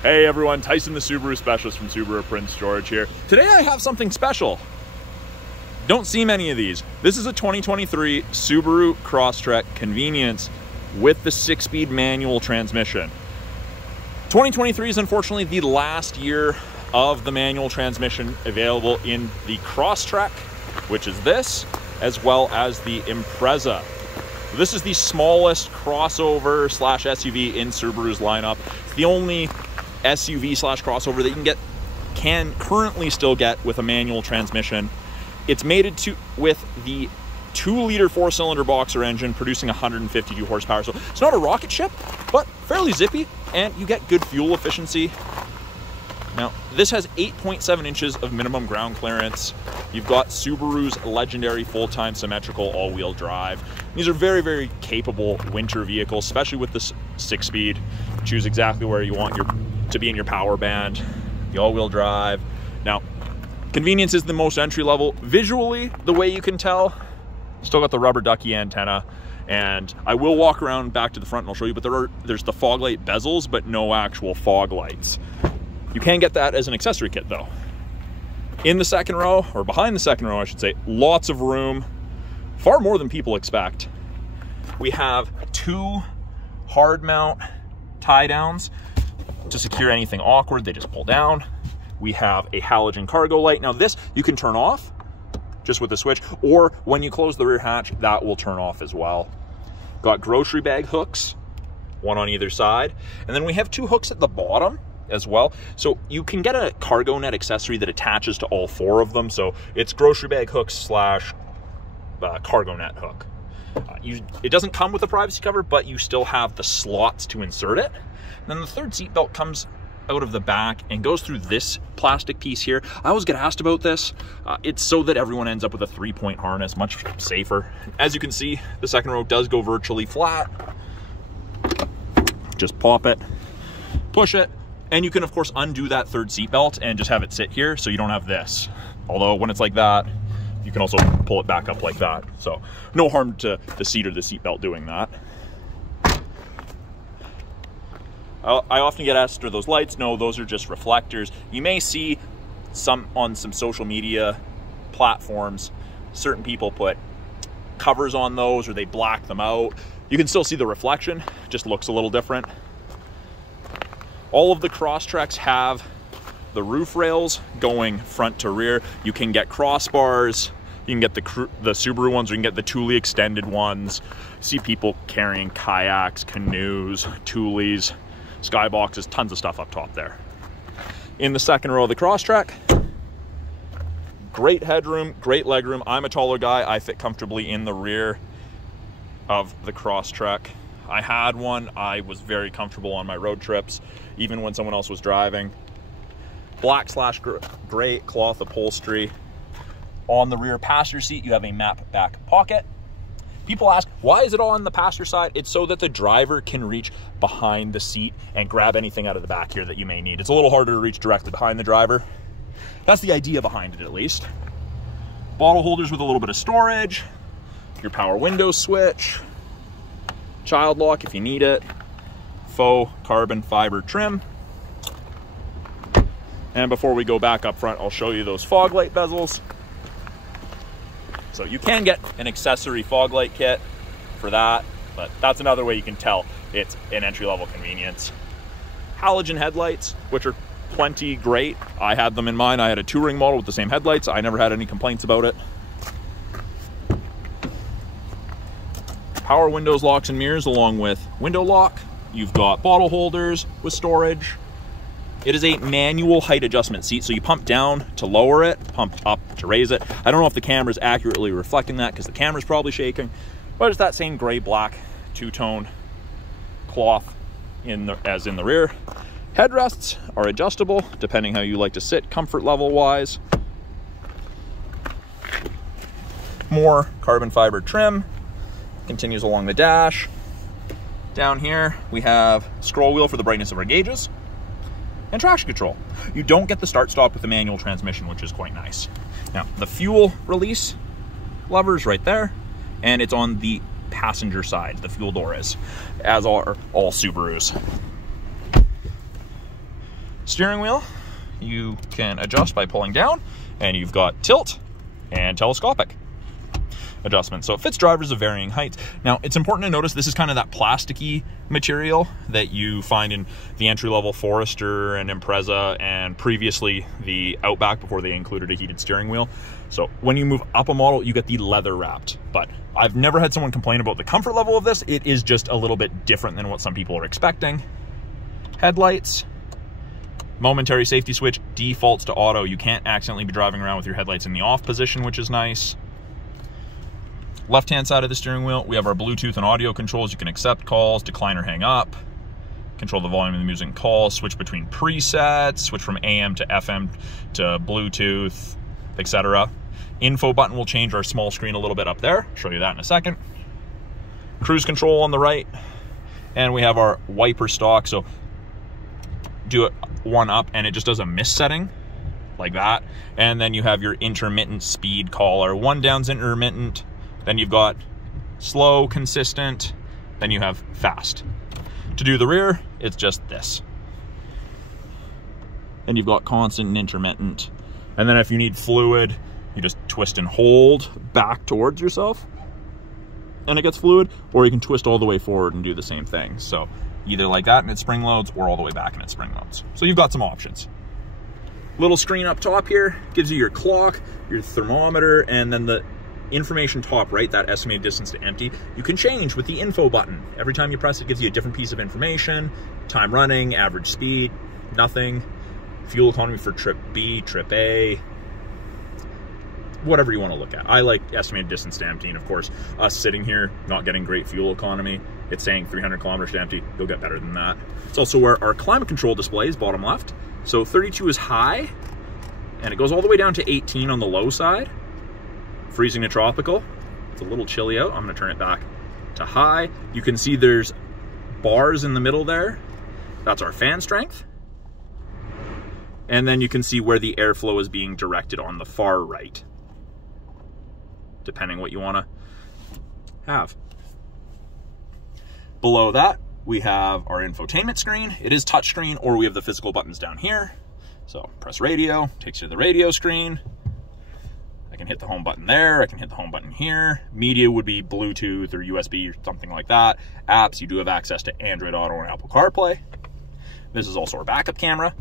Hey everyone, Tyson the Subaru specialist from Subaru Prince George here. Today I have something special. Don't see many of these. This is a 2023 Subaru Crosstrek Convenience with the 6-speed manual transmission. 2023 is unfortunately the last year of the manual transmission available in the Crosstrek, which is this, as well as the Impreza. This is the smallest crossover slash SUV in Subaru's lineup. It's the only SUV slash crossover that you can currently still get with a manual transmission. It's mated with the 2-liter 4-cylinder boxer engine producing 152 horsepower. So it's not a rocket ship, but fairly zippy, and you get good fuel efficiency. Now, this has 8.7 inches of minimum ground clearance. You've got Subaru's legendary full-time symmetrical all-wheel drive. These are very, very capable winter vehicles, especially with this 6-speed. Choose exactly where you want to be in your power band. The all-wheel drive. Now, convenience is the most entry-level. Visually, the way you can tell, still got the rubber ducky antenna. And I will walk around back to the front and I'll show you, but there's the fog light bezels, but no actual fog lights. You can get that as an accessory kit though. In the second row, or behind the second row I should say, lots of room, far more than people expect. We have 2 hard mount tie downs to secure anything awkward, they just pull down. We have a halogen cargo light. Now this you can turn off just with the switch, or when you close the rear hatch, that will turn off as well. Got grocery bag hooks, one on either side. And then we have 2 hooks at the bottom as well. So you can get a cargo net accessory that attaches to all 4 of them. So it's grocery bag hooks slash cargo net hook. It doesn't come with a privacy cover, but you still have the slots to insert it. And then the third seat belt comes out of the back and goes through this plastic piece here. I always get asked about this. It's so that everyone ends up with a 3-point harness, much safer. As you can see, the second row does go virtually flat. Just pop it, push it, and you can of course undo that third seat belt and just have it sit here so you don't have this. Although when it's like that, you can also pull it back up like that. So no harm to the seat or the seat belt doing that. I often get asked, are those lights? No, those are just reflectors. You may see on some social media platforms, certain people put covers on those or they black them out. You can still see the reflection, just looks a little different. All of the Crosstreks have the roof rails going front to rear. You can get crossbars. You can get the Subaru ones, or you can get the Thule extended ones. See people carrying kayaks, canoes, Thules, skyboxes, tons of stuff up top there. In the second row of the Crosstrek, great headroom, great legroom. I'm a taller guy. I fit comfortably in the rear of the Crosstrek. I had one. I was very comfortable on my road trips, even when someone else was driving. Black slash gray cloth upholstery. On the rear passenger seat, you have a map back pocket. People ask, why is it all on the passenger side? It's so that the driver can reach behind the seat and grab anything out of the back here that you may need. It's a little harder to reach directly behind the driver. That's the idea behind it, at least. Bottle holders with a little bit of storage. Your power window switch. Child lock if you need it. Faux carbon fiber trim. And before we go back up front, I'll show you those fog light bezels. So you can get an accessory fog light kit for that, but that's another way you can tell it's an entry-level convenience. Halogen headlights, which are plenty great. I had them in mine. I had a touring model with the same headlights. I never had any complaints about it. Power windows, locks, and mirrors along with window lock. You've got bottle holders with storage. It is a manual height adjustment seat, so you pump down to lower it, pump up to raise it. I don't know if the camera's accurately reflecting that because the camera's probably shaking, but it's that same gray-black two-tone cloth as in the rear. Headrests are adjustable depending how you like to sit comfort level-wise. More carbon fiber trim continues along the dash. Down here, we have scroll wheel for the brightness of our gauges. And traction control. You don't get the start-stop with the manual transmission, which is quite nice. Now, the fuel release lever is right there, and it's on the passenger side, the fuel door is, as are all Subarus. Steering wheel, you can adjust by pulling down, and you've got tilt and telescopic adjustment. So it fits drivers of varying heights. Now, it's important to notice this is kind of that plasticky material that you find in the entry-level Forester and Impreza, and previously the Outback before they included a heated steering wheel. So when you move up a model, you get the leather wrapped. But I've never had someone complain about the comfort level of this. It is just a little bit different than what some people are expecting. Headlights, momentary safety switch, defaults to auto. You can't accidentally be driving around with your headlights in the off position, which is nice. Left-hand side of the steering wheel, we have our Bluetooth and audio controls. You can accept calls, decline or hang up, control the volume of the music and calls, switch between presets, switch from AM to FM to Bluetooth, etc. Info button will change our small screen a little bit up there. Show you that in a second. Cruise control on the right, and we have our wiper stalk. So do it one up and it just does a miss setting like that. And then you have your intermittent speed collar. One down's intermittent. Then you've got slow, consistent, then you have fast. To do the rear, it's just this. And you've got constant and intermittent. And then if you need fluid, you just twist and hold back towards yourself and it gets fluid, or you can twist all the way forward and do the same thing. So either like that and it spring loads, or all the way back and it spring loads. So you've got some options. Little screen up top here gives you your clock, your thermometer, and then the information top right, that estimated distance to empty, you can change with the info button. Every time you press it, gives you a different piece of information. Time running, average speed, nothing, fuel economy for trip B, trip A, whatever you want to look at. I like estimated distance to empty, and of course, us sitting here not getting great fuel economy, it's saying 300 kilometers to empty. You'll get better than that. It's also where our climate control display is, bottom left. So 32 is high, and it goes all the way down to 18 on the low side. Freezing to tropical. It's a little chilly out. I'm going to turn it back to high. You can see there's bars in the middle there. That's our fan strength. And then you can see where the airflow is being directed on the far right, depending what you want to have. Below that, we have our infotainment screen. It is touchscreen, or we have the physical buttons down here. So press radio, takes you to the radio screen. I can hit the home button there, I can hit the home button here. Media would be Bluetooth or USB or something like that. Apps, you do have access to Android Auto and Apple CarPlay. This is also our backup camera,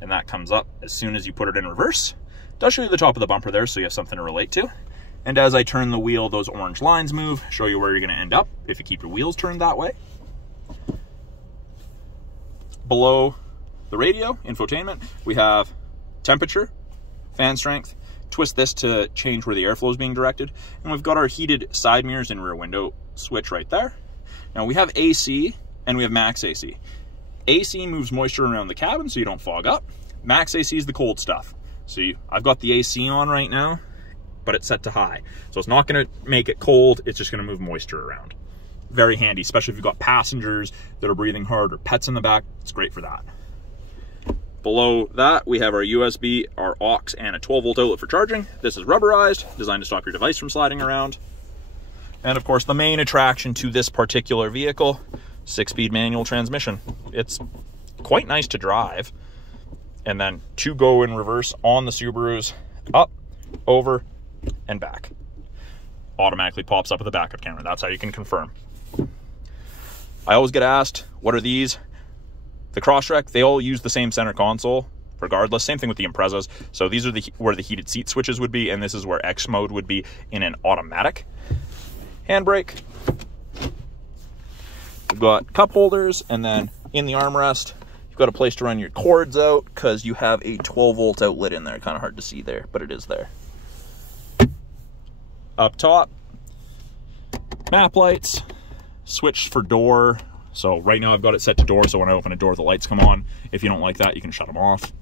and that comes up as soon as you put it in reverse. It does show you the top of the bumper there, so you have something to relate to. And as I turn the wheel, those orange lines move, show you where you're gonna end up if you keep your wheels turned that way. Below the radio, infotainment, we have temperature, fan strength. Twist this to change where the airflow is being directed. And we've got our heated side mirrors and rear window switch right there. Now we have AC and we have max AC. AC moves moisture around the cabin so you don't fog up. Max AC is the cold stuff. So I've got the AC on right now, but it's set to high. So it's not gonna make it cold, it's just gonna move moisture around. Very handy, especially if you've got passengers that are breathing hard or pets in the back, it's great for that. Below that, we have our USB, our aux, and a 12-volt outlet for charging. This is rubberized, designed to stop your device from sliding around. And of course, the main attraction to this particular vehicle, 6-speed manual transmission. It's quite nice to drive. And then to go in reverse on the Subarus, up, over, and back. Automatically pops up with a backup camera. That's how you can confirm. I always get asked, what are these? The Crosstrek, they all use the same center console, regardless. Same thing with the Imprezas. So these are where the heated seat switches would be, and this is where X mode would be in an automatic. Handbrake. We've got cup holders, and then in the armrest, you've got a place to run your cords out because you have a 12-volt outlet in there. Kind of hard to see there, but it is there. Up top, map lights, switch for door. So right now I've got it set to door, so when I open a door, the lights come on. If you don't like that, you can shut them off.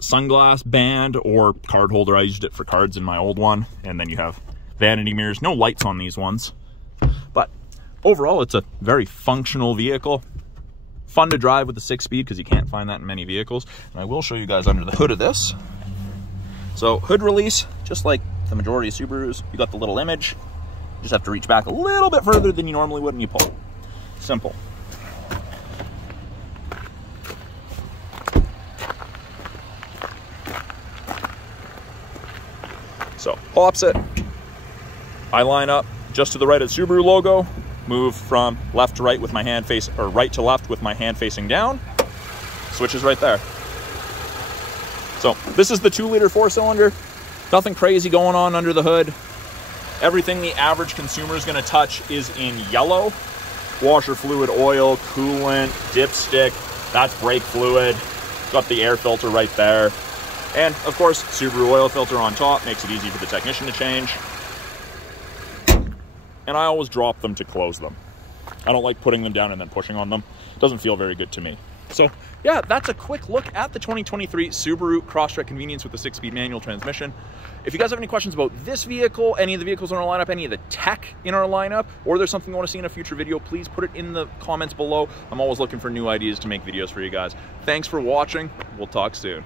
Sunglass band or card holder. I used it for cards in my old one. And then you have vanity mirrors. No lights on these ones. But overall, it's a very functional vehicle. Fun to drive with the 6-speed because you can't find that in many vehicles. And I will show you guys under the hood of this. So hood release, just like the majority of Subarus, you got the little image. You just have to reach back a little bit further than you normally would and you pull. Simple. So pops it. I line up just to the right of the Subaru logo, move from left to right with my hand face, or right to left with my hand facing down. Switch is right there. So this is the 2-liter 4-cylinder. Nothing crazy going on under the hood. Everything the average consumer is going to touch is in yellow. Washer fluid, oil, coolant, dipstick, that's brake fluid. Got the air filter right there. And of course, Subaru oil filter on top makes it easy for the technician to change. And I always drop them to close them. I don't like putting them down and then pushing on them. It doesn't feel very good to me. So yeah, that's a quick look at the 2023 Subaru Crosstrek Convenience with the 6-speed manual transmission. If you guys have any questions about this vehicle, any of the vehicles in our lineup, any of the tech in our lineup, or there's something you want to see in a future video, please put it in the comments below. I'm always looking for new ideas to make videos for you guys. Thanks for watching. We'll talk soon.